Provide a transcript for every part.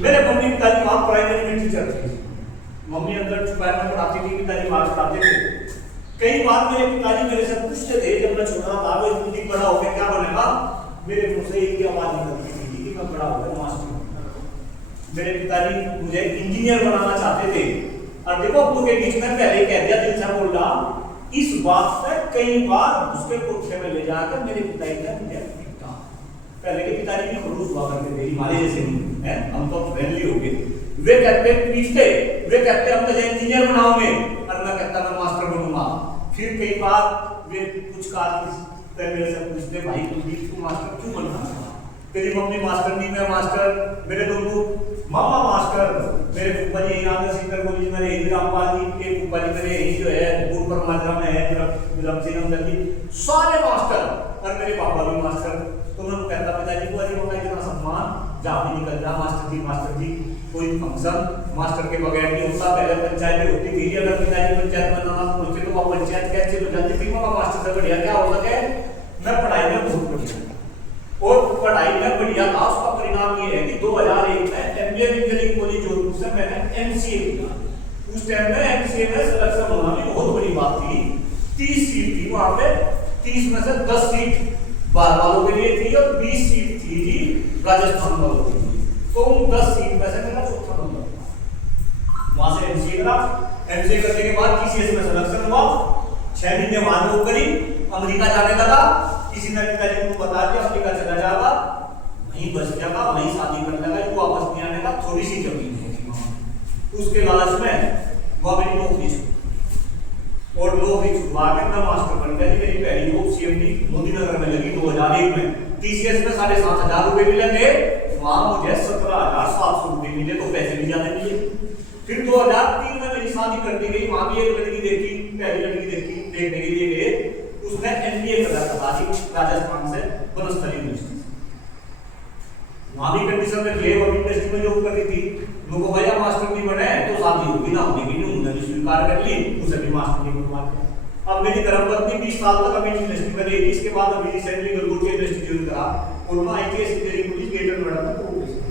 मेरे मम्मी पिताजी वहां प्राइमरी में टीचर थे। मम्मी अंदर छुपाया में पढ़ाती थी, पिताजी बाहर पढ़ाते थे। कई बार मेरे पिताजी मेरे से पूछते थे जब मैं छोटा था, वो इतनी बड़ा हो गया क्या बनेगा, मेरे मुंह से एक ही आवाज निकलती थी कि मैं बड़ा होकर मास्टर बनूंगा। मेरे पिताजी मुझे इंजीनियर बनाना चाहते थे। और देखो अब के बीच में पहले कह दिया, दिल से बोल रहा, इस बात से कई बार उसके कोठे में ले जाकर मेरे पिताजी ने मुझे पीटा। पहले के पिताजी भी खड़ूस हुआ करते थे, हमारे जैसे नहीं है, हम तो फ्रेंडली हो गए। वे कहते पीटते, वे कहते हम तुझे इंजीनियर बनाओगे, और मैं कहता मैं मास्टर बनूंगा। फिर कई बार वे कुछ काज मेरे से पूछते, भाई तू मास्टर क्यों बनना चाहता? तेरी मम्मी मास्टर नहीं, मैं मास्टर, मेरे दोनों मामा मास्टर, मेरे फूफा जी यहाँ पे सिंगर कॉलेज में रहे, रामपाल जी के फूफा जी मेरे यही जो है गुरपुर माजरा में है, रमसिंह जी सारे मास्टर, और मेरे पापा भी मास्टर। तो मैं कहता पिताजी को, अरे मम्मा इतना सम्मान, जहाँ भी निकल जा मास्टर जी, कोई फंक्शन मास्टर के बगैर नहीं होता। पहले पंचायत होती थी, अगर पिताजी पंचायत में ना पहुंचे तो वह पंचायत कैसे हो जाती थी, मम्मा मास्टर से बढ़िया क्या हो सके। मैं पढ़ाई में बहुत बढ़िया, और पढ़ाई में बढ़िया था, उसका परिणाम ये है कि 2001 में एमबीए इंजीनियरिंग कॉलेज जोधपुर से मैंने एमसीए किया। उस टाइम में एमसीए में सिलेक्शन होना भी बहुत बड़ी बात थी। 30 सीट थी वहां पे, 30 में से 10 सीट बाहर वालों के लिए थी और 20 सीट थी जी राजस्थान वालों के लिए। तो उन 10 सीट में से मेरा चौथा नंबर था। वहां से एमसीए करा, एमसीए करने के बाद टीसीएस में सिलेक्शन हुआ। 6 महीने वहां जॉब करी, अमेरिका जाने लगा। किसी ने पिताजी को बता दिया अमेरिका चला जाएगा, वहीं बस जाएगा, वहीं शादी करने लगा, वो वापस नहीं आने का। थोड़ी सी जमीन है उसके लालच में वह मेरी नौकरी छूटी, और नौकरी छुड़वा के मैं मास्टर बन गया। मेरी पहली जॉब सीएमडी मोदी नगर में लगी 2001 में। टीसीएस में 7,500 रुपए मिलेंगे, वहां मुझे 17,700 रुपए मिले, तो पैसे भी ज्यादा मिले। फिर 2003 में मेरी शादी कर दी गई। वहां भी एक लड़की देखी, पहली लड़की देखी, देखने के लिए गए। उसने एमबीए कर रखा था राजस्थान से बनस्थली यूनिवर्सिटी। वहां भी कंडीशन में थे, और इंडस्ट्री में जॉब करती थी। लोगों भैया मास्टर नहीं बने तो शादी होगी ना होगी, नहीं उन्होंने भी स्वीकार कर ली, उसे भी मास्टर नहीं बनवा दिया। अब मेरी धर्मपत्नी 20 साल तक अभी इंडस्ट्री में रही। इसके बाद अभी रिसेंटली गलगोट के इंडस्ट्री ज्वाइन करा, और मैं ITS engineering college greater Noida में प्रोफेसर।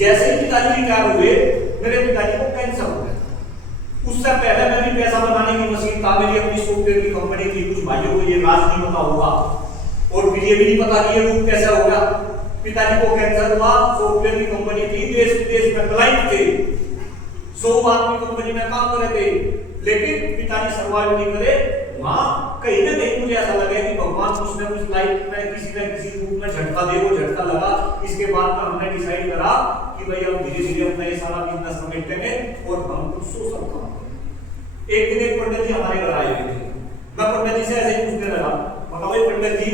जैसे ही पिताजी रिटायर हुए, मेरे पिताजी को कैंसर हो गया। उससे पहले मैं भी पैसा बनाने की मशीन था, मेरी अपनी सॉफ्टवेयर की कंपनी थी। कुछ भाइयों को ये राज नहीं पता होगा, और फिर ये भी नहीं पता कि ये रूप कैसा होगा। पिताजी को कैंसर हुआ, सॉफ्टवेयर की कंपनी थी, देश विदेश में क्लाइंट थे, 100 आदमी कंपनी में काम कर रहे थे, लेकिन पिताजी सर्वाइव नहीं करे। वहां कहीं ना कहीं मुझे ऐसा लगा कि भगवान कुछ ना कुछ लाइफ में किसी न किसी रूप में झटका दे, वो झटका लगा। इसके बाद में हमने डिसाइड करा कि भाई अब धीरे धीरे अपना ये सारा बिजनेस समेट लेंगे और हम कुछ सोशल काम करेंगे। एक दिन एक पंडित जी हमारे घर आए हुए थे। मैं पंडित जी से ऐसे ही पूछने लगा, भाई पंडित जी,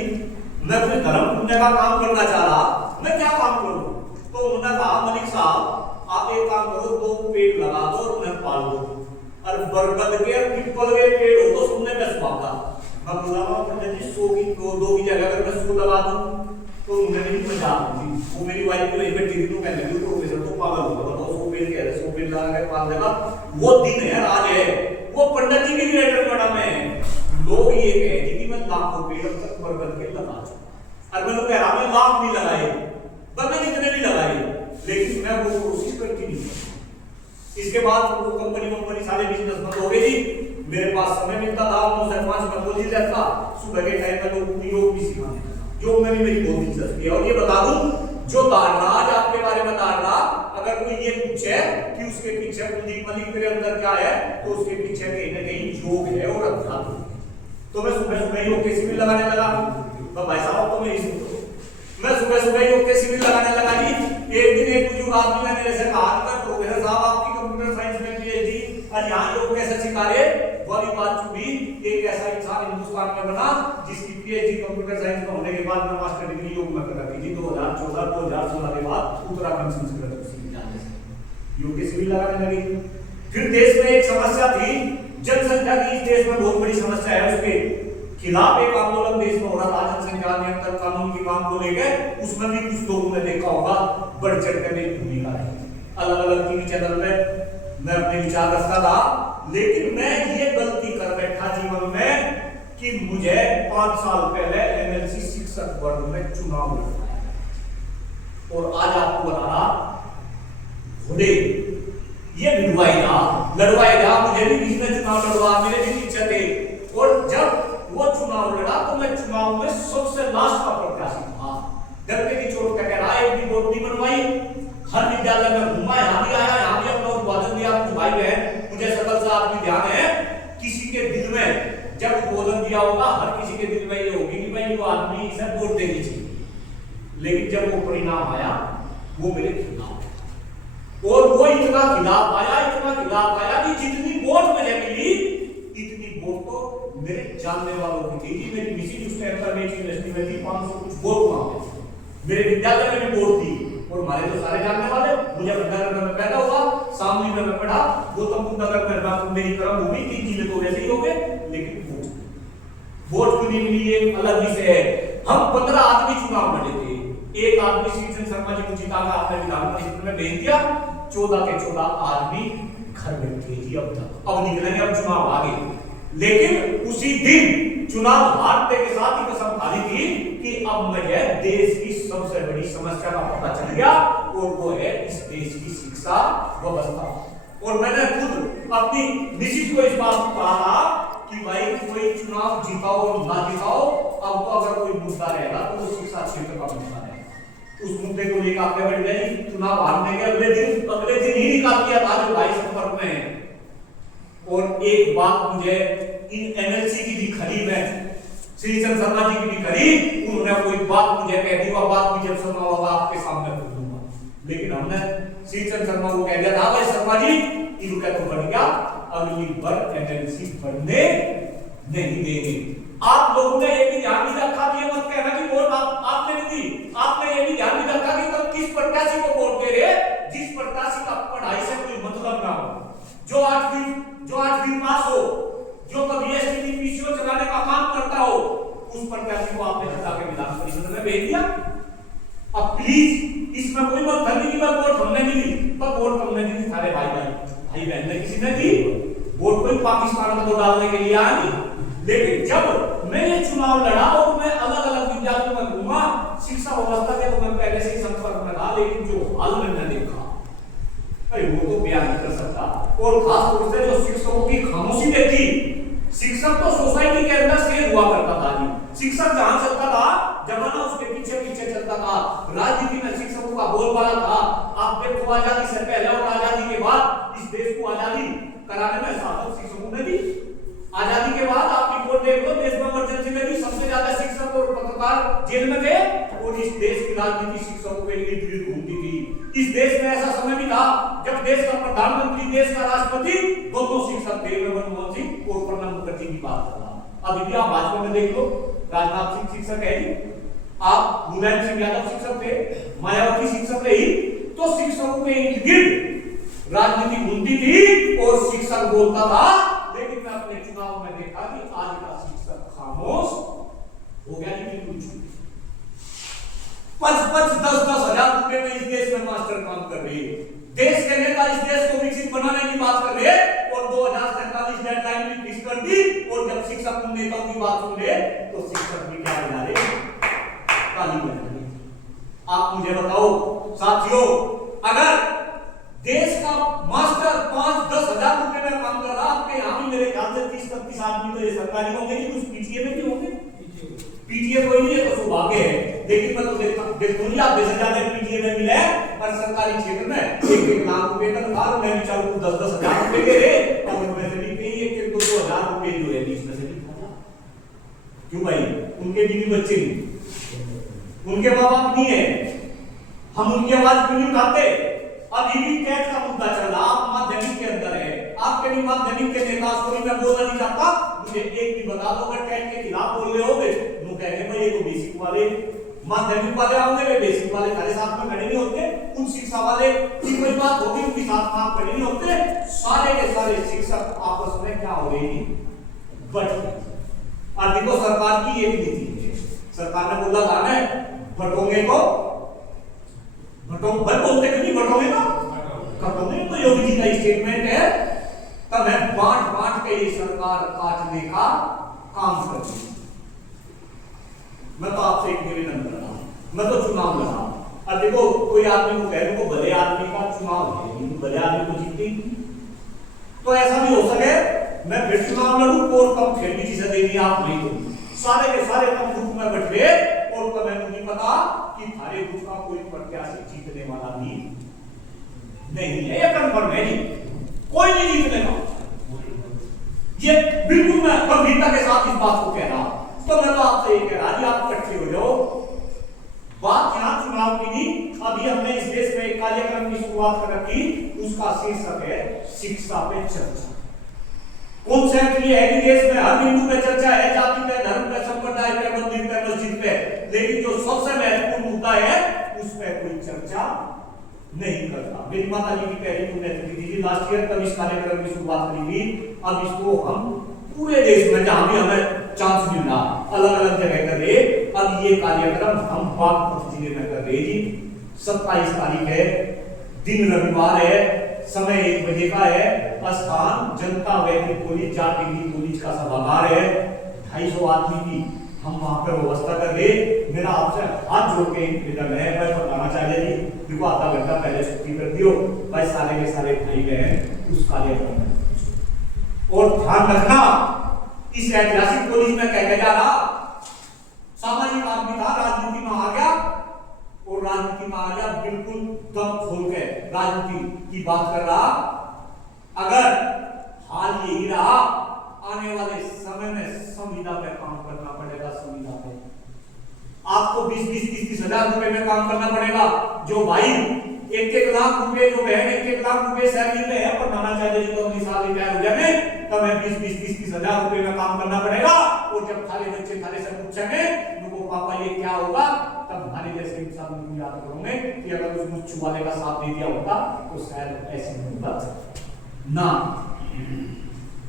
मैं कुछ धर्म पुण्य का काम करना चाह रहा, मैं क्या काम करूं? तो उन्होंने कहा, मलिक साहब आप एक काम करो, 2 पेड़ लगा दो और उन्हें पाल दो, और बरगद के और पीपल के पेड़ हो तो सुनने में सुहागा। मैं बोला पंडित जी 100 की 2 की जगह अगर मैं 100 लगा दूं तो उन्हें भी मजाक होगी। वो मेरी वाइफ को एक बार टीवी को कहने लगी, प्रोफेसर तो पागल होगा, बताओ 100 पेड़ कह रहे, 100 पेड़ लगा के पाल देगा। वो दिन है, आज है, वो पंडित जी भी ग्रेटर नोएडा में लोग ये कहे कि मैं लाखों पेड़ अब तक बरगद के लगा चुका, और मैं कह रहा मैं लाख नहीं लगाए, मैं जितने भी लगाए, लेकिन मैं वो कोशिश करती नहीं। इसके बाद वो कंपनी सारे बिजनेस बंद हो गई थी। मेरे पास समय मिलता था, मैं 5 मिनट बोल ही रहता। सुबह के टाइम में लोग योग भी सिखाने, योग में भी मेरी बहुत दिलचस्पी है। और ये बता दूं, जो धारणा आज आपके बारे में धारणा, अगर कोई ये पूछे कि उसके पीछे कुलदीप मलिक मेरे अंदर क्या है, तो उसके पीछे कहीं ना कहीं योग है और अध्यात्म है। तो मैं सुबह सुबह योग के शिविर लगाने लगा। तो भाई साहब तो मेरी सुनो, मैं सुबह सुबह योग के शिविर लगाने लगा जी। एक दिन एक बुजुर्ग आदमी ने मेरे से कहा, प्रोफेसर साहब आपकी कंप्यूटर साइंस में पीएचडी, और यहाँ योग कैसे सिखा रहे? वाली बात चुभी। एक ऐसा इंसान हिंदुस्तान में बना जिसकी पीएचडी कंप्यूटर साइंस में होने के बाद में मास्टर डिग्री योग में कर रखी थी 2014-2016 के बाद उत्तराखंड संस्कृत विश्वविद्यालय से योग के शिविर लगाने लगी। फिर देश में एक समस्या थी, जनसंख्या की इस देश में बहुत बड़ी समस्या है, उसके खिलाफ एक आंदोलन देश में हो रहा था, जनसंख्या नियंत्रण कानून की मांग को लेकर। उसमें भी कुछ लोगों ने देखा होगा बढ़ चढ़ कर मेरी भूमिका है। अलग अलग टीवी चैनल में मैं अपने विचार रखता था, लेकिन मैं ये गलती कर बैठा जीवन में कि मुझे 5 साल पहले एमएलसी शिक्षक वर्ग में चुनाव लड़वाया, और आज आपको बता रहा बोर्ड नहीं बनवाई, हर विद्यालय में घूमा, यहाँ भी आया, यहाँ भी अपना उद्बोधन दिया। कुछ भाई बहन मुझे सकल से आपकी ध्यान है, किसी के दिल में जब उद्बोधन दिया होगा, हर किसी के दिल में ये होगी कि भाई वो आदमी इसे वोट देनी चाहिए, लेकिन जब वो परिणाम आया वो मेरे खिलाफ, और वो इतना खिलाफ आया कि जितनी वोट मुझे मिली इतनी वोट तो मेरे जानने वालों की थी। जी मेरी मिसिज उस टाइम पर मेरी यूनिवर्सिटी में थी, 500 कुछ वोट वहां पे मेरे विद्यालय में भी वोट थी, और हमारे तो सारे जानने वाले। मुझे विद्यानगर में पैदा हुआ, सामने में मैं पढ़ा, गौतम बुद्ध नगर में मेरी कर्म भूमि, 3 जिले तो वैसे ही हो गए, लेकिन वोट क्यों नहीं मिली एक अलग विषय है। हम 15 आदमी चुनाव लड़े थे, एक आदमी श्रीचंद शर्मा जी को जिता के आपने विधान परिषद में भेज दिया, 14 के 14 आदमी घर में थे जी। अब निकलेंगे, अब चुनाव आ गए, लेकिन उसी दिन चुनाव हारने के साथ ही कसम खाली थी कि अब मुझे देश की सबसे बड़ी समस्या का पता चल गया, और वो है इस देश की शिक्षा व्यवस्था। और मैंने खुद अपनी मिसिज को इस बात को कहा कि भाई कोई चुनाव जीताओ और ना जीताओ, अब तो अगर कोई मुद्दा रहेगा तो वो शिक्षा क्षेत्र का मुद्दा है। उस मुद्दे को लेकर आपने बढ़ गई, चुनाव हारने के अगले दिन ही निकाल दिया था जो भाई संपर्क में है। और एक बात मुझे इन एमएलसी की भी खरी में श्रीचंद शर्मा जी की भी खरी, उन्होंने कोई बात मुझे कह दी, वो बात मुझे सुना होगा आपके सामने बोल दूंगा, लेकिन हमने श्रीचंद शर्मा को कह दिया था भाई शर्मा जी इनका तो बढ़ गया, अगली बार एमएलसी बढ़ने नहीं देंगे। आप लोगों ने ये भी ध्यान नहीं रखा, ये मत कहना कि वोट आपने नहीं दी, आपने ये भी ध्यान नहीं रखा कि तब किस प्रत्याशी को वोट दे रहे, जिस प्रत्याशी का पढ़ाई से कोई मतलब ना हो, जो 8वीं पास हो, जो कभी एसटीडी पीसीओ चलाने का काम करता हो, उस प्रत्याशी को आपने हटा के विधान परिषद में भेज दिया। अब प्लीज इसमें कोई मत धरनी की वोट हमने नहीं दी, पर वोट हमने नहीं दी, सारे भाई बहन ने किसी ने दी वोट, कोई पाकिस्तान में तो डालने के लिए आया नहीं। लेकिन जब मैं ये चुनाव लड़ा और मैं अलग अलग विद्यालयों में घूमा, शिक्षा व्यवस्था के तो मैं पहले से ही संपर्क में था, लेकिन जो हाल मैंने देखा वो तो बयान नहीं कर सकता। और खास तौर से जो शिक्षकों की खामोशी देखी, शिक्षक तो सोसाइटी के अंदर से हुआ करता था जी, शिक्षक जहां चलता था जमाना उसके पीछे पीछे चलता था, राजनीति में शिक्षकों का बोलबाला था। आप देखो आजादी से पहले और आजादी के बाद इस देश को आजादी कराने में सार्थक शिक्षकों ने दी। आजादी के बाद आप रिपोर्ट देख लो, देश में इमरजेंसी में भी सबसे ज्यादा शिक्षक और पत्रकार जेल में थे, और इस देश की राजनीति शिक्षकों के इर्द गिर्द घूमती थी। इस देश में ऐसा समय भी था जब देश का प्रधानमंत्री, देश का राष्ट्रपति दोनों शिक्षक थे, मनमोहन सिंह और प्रणब मुखर्जी की बात कर रहा। अभी भी आप भाजपा में देख लो, राजनाथ सिंह शिक्षक है जी, आप मुलायम सिंह यादव शिक्षक थे, मायावती शिक्षक रही, तो शिक्षकों के इर्द गिर्द राजनीति घूमती थी और शिक्षक बोलता था। लेकिन मैं अपने चुनाव में देखा कि आज का शिक्षक खामोश हो गया, बिल्कुल चुप। 5-5, 10-10 हजार रुपए में इस देश में मास्टर काम कर रही है, देश के नेता इस देश को विकसित बनाने की बात कर रहे हैं, और 2047 डेडलाइन भी फिक्स कर दी। और जब शिक्षक नेताओं की बात सुन रहे तो शिक्षक भी क्या बजा रहे, ताली बजा रहे। आप मुझे बताओ साथियों, अगर देश का मास्टर 5-10 हजार रुपए में काम कर रहा, आपके यहाँ भी मेरे ख्याल से 30-35 आदमी तो ये सरकारी होंगे, कुछ पीटीए में भी होंगे। पीटीए कोई नहीं है तो सौभाग्य है, लेकिन मैं तो देखूंगी आप जैसे ज्यादा पीटीए में मिले, पर सरकारी क्षेत्र में 1-1 लाख रुपए तनख्वाह, मैं भी चालू 10-10 हजार रुपए दे रहे, और उनमें से भी कई 1-2 हजार रुपए जो है बीच में से भी खा। क्यों भाई? उनके बीवी बच्चे नहीं, उनके माँ बाप नहीं है, हम उनकी आवाज क्यों नहीं उठाते? अभी भी कैट का मुद्दा चल रहा, आप माध्यमिक के अंदर है, आपके भी माध्यमिक के नेता, सॉरी मैं बोलना नहीं चाहता, मुझे एक भी बता दो अगर कैट के खिलाफ बोल रहे होगे, वो कहेंगे भाई ये तो बेसिक वाले माध्यमिक वाले होंगे, वे बेसिक वाले खाली साथ में खड़े नहीं होते, उच्च शिक्षा वाले की कोई बात होगी उनकी साथ में खड़े नहीं होते, सारे के सारे शिक्षक आपस में क्या हो रहे हैं, बट और देखो सरकार की एक नीति है, सरकार ने बोला था ना बटोगे को भर बोलते क्यों नहीं, बटोगे तो योगी जी का स्टेटमेंट है, तब है बांट के ये सरकार काटने का काम कर रही है। मैं तो आपसे एक निवेदन कर रहा हूं, मैं तो चुनाव लड़ा, अब देखो कोई आदमी को कह दो भले आदमी का चुनाव है, भले आदमी को जीते तो ऐसा भी हो सके मैं फिर चुनाव लड़ूं और तब फिर भी जिसे देनी आप नहीं दो, सारे के सारे तब ग्रुप में बैठ गए और तब मैंने नहीं पता कि थारे ग्रुप का कोई प्रत्याशी जीतने वाला भी नहीं है, ये कन्फर्म है जी, कोई नहीं जीतने वाला। ये बिल्कुल मैं गंभीरता के साथ इस बात को कह रहा। तो मैं तो आपसे ये कह रहा जी, आप इकट्ठे हो जाओ। बात यहाँ चुनाव की नहीं, अभी हमने इस देश में एक कार्यक्रम की शुरुआत कर रखी, उसका शीर्षक है शिक्षा पे चर्चा। कॉन्सेप्ट ये है कि देश में हर बिंदु पे चर्चा है, जाति पे, धर्म पे, संप्रदाय पे, मंदिर पे, मस्जिद पे, लेकिन जो सबसे महत्वपूर्ण मुद्दा है उस पर कोई चर्चा नहीं करता। मेरी माता जी की पहली पुण्यतिथि थी लास्ट ईयर, तब इस कार्यक्रम की शुरुआत करी थी। अब इसको हम पूरे देश में जहां भी हमें चांस मिल रहा अलग अलग जगह कर रहे। अब ये कार्यक्रम हम बागपत जिले में कर रहे जी। 27 तारीख है, दिन रविवार है, समय 1 बजे का है, स्थान जनता वैदिक कॉलेज, जाट डिग्री कॉलेज का सभागार है। 250 आदमी की हम वहां पर व्यवस्था कर रहे। मेरा आपसे हाथ जोड़ के निवेदन है, मैं बताना चाहते जी, देखो आधा घंटा पहले छुट्टी कर दियो भाई, सारे के सारे भाई बहन उस कार्यक्रम में। और ध्यान रखना, इस ऐतिहासिक कॉलेज में कह जा रहा सामाजिक आदमी था, राजनीति में आ गया, और राजनीति में आ गया बिल्कुल दम खोल के राजनीति की बात कर रहा। अगर हाल यही रहा, आने वाले समय में संविदा पे काम करना पड़ेगा। संविदा पे आपको 20-20, 30-30 हजार रुपए में काम करना पड़ेगा। जो भाई 1-1 लाख रुपए, जो बहन 1-1 लाख रुपए सैलरी पे है, पर नाना चाहते जी तो अपनी साल रिटायर हो जाए, तब हमें 20-20, 30-30 हजार रुपए में काम करना पड़ेगा। और जब थारे बच्चे थारे से पूछेंगे उनको पापा ये क्या होगा, तब हमारे जैसे इंसान उनको याद करोगे कि अगर उस मुच्छू वाले का साथ दे दिया होता तो शायद ऐसी मुद्दत ना।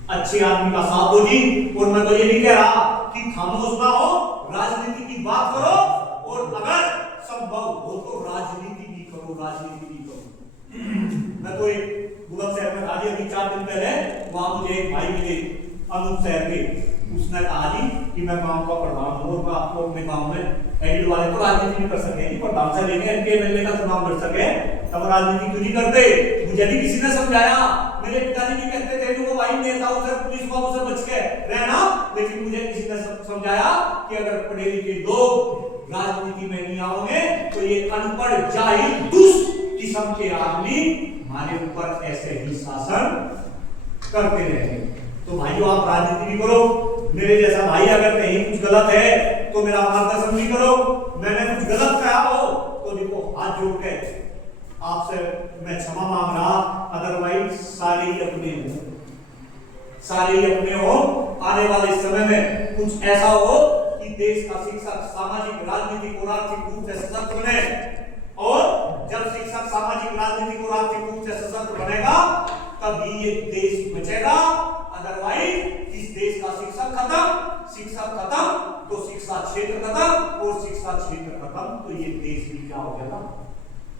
अच्छे आदमी का साथ दो जी। और मैं तो ये नहीं कह रहा कि खामोश ना हो, राजनीति की बात करो, और अगर संभव हो तो राजनीति भी करो, राजनीति भी करो। मैं तो एक बुलंदशहर में था जी, अभी 4 दिन पहले, वहां मुझे एक भाई मिले अनूप शहर के। उसने कहा जी कि मैं गांव का प्रधान हूं, और मैं आपको अपने गांव में एडिट वाले तो राजनीति नहीं कर सके जी, प्रधान से लेके एमपी एमएलए का चुनाव लड़ सके, तब राजनीति क्यों नहीं करते। मुझे भी किसी ने समझाया, मेरे पिताजी भी कहते थे कि वो भाई नेताओं से, पुलिस वालों से बच के रहना, लेकिन मुझे किसी ने समझाया कि अगर पढ़े लिखे लोग राजनीति में नहीं आओगे तो ये अनपढ़ जाहिल दुष्ट किस्म के आदमी हमारे ऊपर ऐसे ही शासन करते रहेंगे। तो भाइयों, आप राजनीति भी करो। मेरे जैसा भाई अगर कहीं कुछ गलत है तो मेरा मार्गदर्शन भी करो। मैंने कुछ गलत कहा हो तो देखो हाथ जोड़ के आपसे मैं क्षमा मांग रहा, अदरवाइज सारे ही अपने हो, सारे ही अपने हो। आने वाले समय में कुछ ऐसा हो कि देश का शिक्षक सामाजिक, राजनीतिक और आर्थिक रूप से सशक्त बने, और जब शिक्षक सामाजिक, राजनीतिक और आर्थिक रूप से सशक्त बनेगा तभी ये देश बचेगा। अदरवाइज इस देश का शिक्षक खत्म, शिक्षक खत्म तो शिक्षा क्षेत्र खत्म, और शिक्षा क्षेत्र खत्म तो ये देश भी क्या हो जाएगा,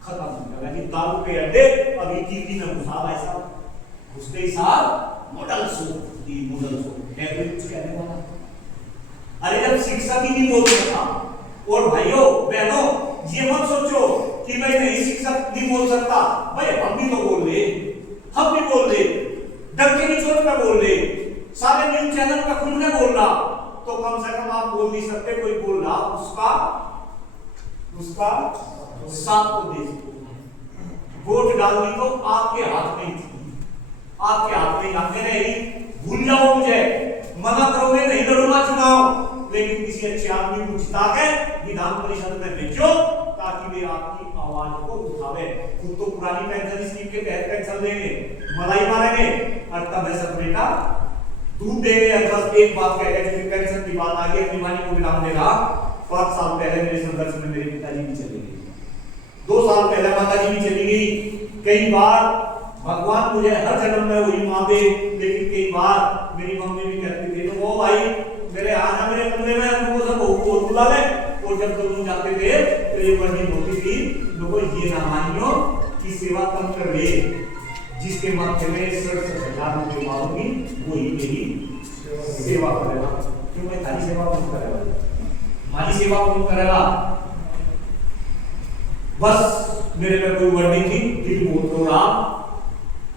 खत्म हो जाएगा। कि दारू के अड्डे अभी टीवी में घुसा भाई साहब, घुसते ही साहब मॉडल शो, मॉडल शो कुछ कहने वाला। अरे जब शिक्षक ही नहीं बोल सकता, और भाइयों बहनों ये मत सोचो कि मैं नहीं शिक्षक नहीं बोल सकता, भाई हम भी तो बोल रहे, हम भी बोल रहे, डर के नहीं छोड़ में बोल रहे, सारे न्यूज चैनल पर खुल के बोल रहा, तो कम से कम आप बोल नहीं सकते, कोई बोल रहा उसका साथ को दे। वोट डालनी तो आपके हाथ में थी, आपके हाथ में आते रही। भूल जाओ मुझे, मना करोगे नहीं लड़ूंगा चुनाव, लेकिन किसी अच्छे आदमी को जिता के विधान परिषद में भेजो ताकि वे आपकी आवाज को उठावे। खुद तो पुरानी पेंशन स्कीम के तहत पेंशन देंगे, मलाई मारेंगे, और तब ऐसा बेटा दूध देंगे। बस एक बात कह रहे हैं, पेंशन की बात आ गई, अपनी वाणी को विराम दे रहा। 5 साल पहले मेरे संघर्ष में मेरे पिताजी भी चले गए, 2 साल पहले माता जी भी चली गई। कई बार भगवान मुझे हर जन्म में वही मां दे, लेकिन कई बार मेरी मम्मी भी कहती थी तो वो भाई मेरे आना मेरे कमरे में उनको सब बहुत बुला ले। और जब दोनों जाते थे तो ये वर्णित होती थी, लोगों ये ना मानियो कि सेवा कम कर ले, जिसके मध्य में 60,000 रुपये मांगूंगी वही मेरी सेवा करेगा। क्यों मैं थारी सेवा कौन करेगा, हमारी सेवा कौन करेगा। बस मेरे में कोई वर्णित थी, दिल बहुत रो रहा।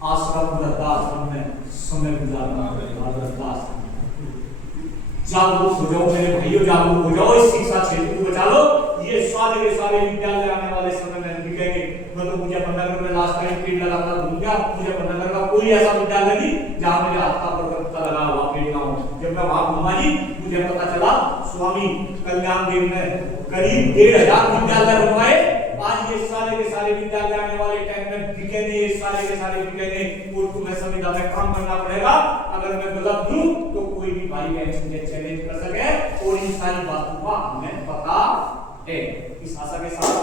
आश्रम वृद्धाश्रम में समय गुजारना पड़ेगा, वृद्धाश्रम। जागरूक हो जाओ मेरे भाइयों, जागरूक हो जाओ, इस शिक्षा क्षेत्र को बचा लो। ये ये सारे के सारे विद्यालय आने वाले समय में दिखेंगे। मैं तो मुजफ्फरनगर में लास्ट टाइम पेड़ लगाता घूम गया, मुजफ्फरनगर का कोई ऐसा विद्यालय नहीं जहाँ मेरे हाथ का पता लगा हुआ पेड़ ना हो। जब मैं वहां घूमा जी, मुझे पता चला स्वामी कल्याण देव ने करीब 1500 विद्यालय बनवाए। आज ये सारे के सारे विद्यालय आने वाले टाइम में दिखेंगे, ये सारे के सारे दिखेंगे। और तुम्हें संविधान में काम करना पड़ेगा। अगर मैं गलत हूं तो कोई भी भाई बहन मुझे चैलेंज कर सके, और इन सारी बातों का हमें पता है। इस आशा के साथ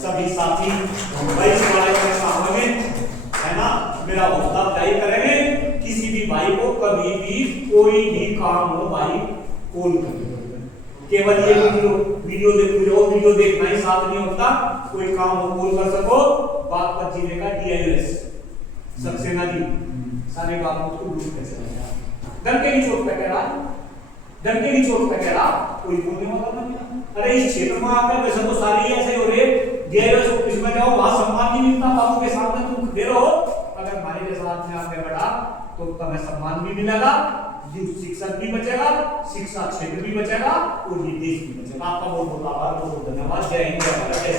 सभी साथी भाई होंगे, है ना, मेरा हौसला अफजाई करेंगे। किसी भी भाई को कभी भी कोई भी काम हो भाई कॉल करें। केवल ये वीडियो देखना ही साथ नहीं होता। कोई काम हो कॉल कर सको। बागपत जिले का DIS सक्सेना जी सारे बागपत को लूट कर चला गया। डंके की चोट पे कह रहा, डंके की चोट पे कह रहा, कोई बोलने वाला नहीं। अरे इस क्षेत्र में आकर वैसे तो सारी ऐसे हो रहे, DIS ऑफिस में जाओ, वहां सम्मान नहीं मिलता। बाबू के सामने तुम खड़े रहो। अगर हमारे जैसा आदमी आगे बढ़ा तो तुम्हें सम्मान भी मिलेगा, शिक्षक भी बचेगा, शिक्षा क्षेत्र भी बचेगा, और ये देश भी बचेगा। आपका बहुत बहुत आभार, बहुत बहुत धन्यवाद। जय हिंद, जय भारत, जय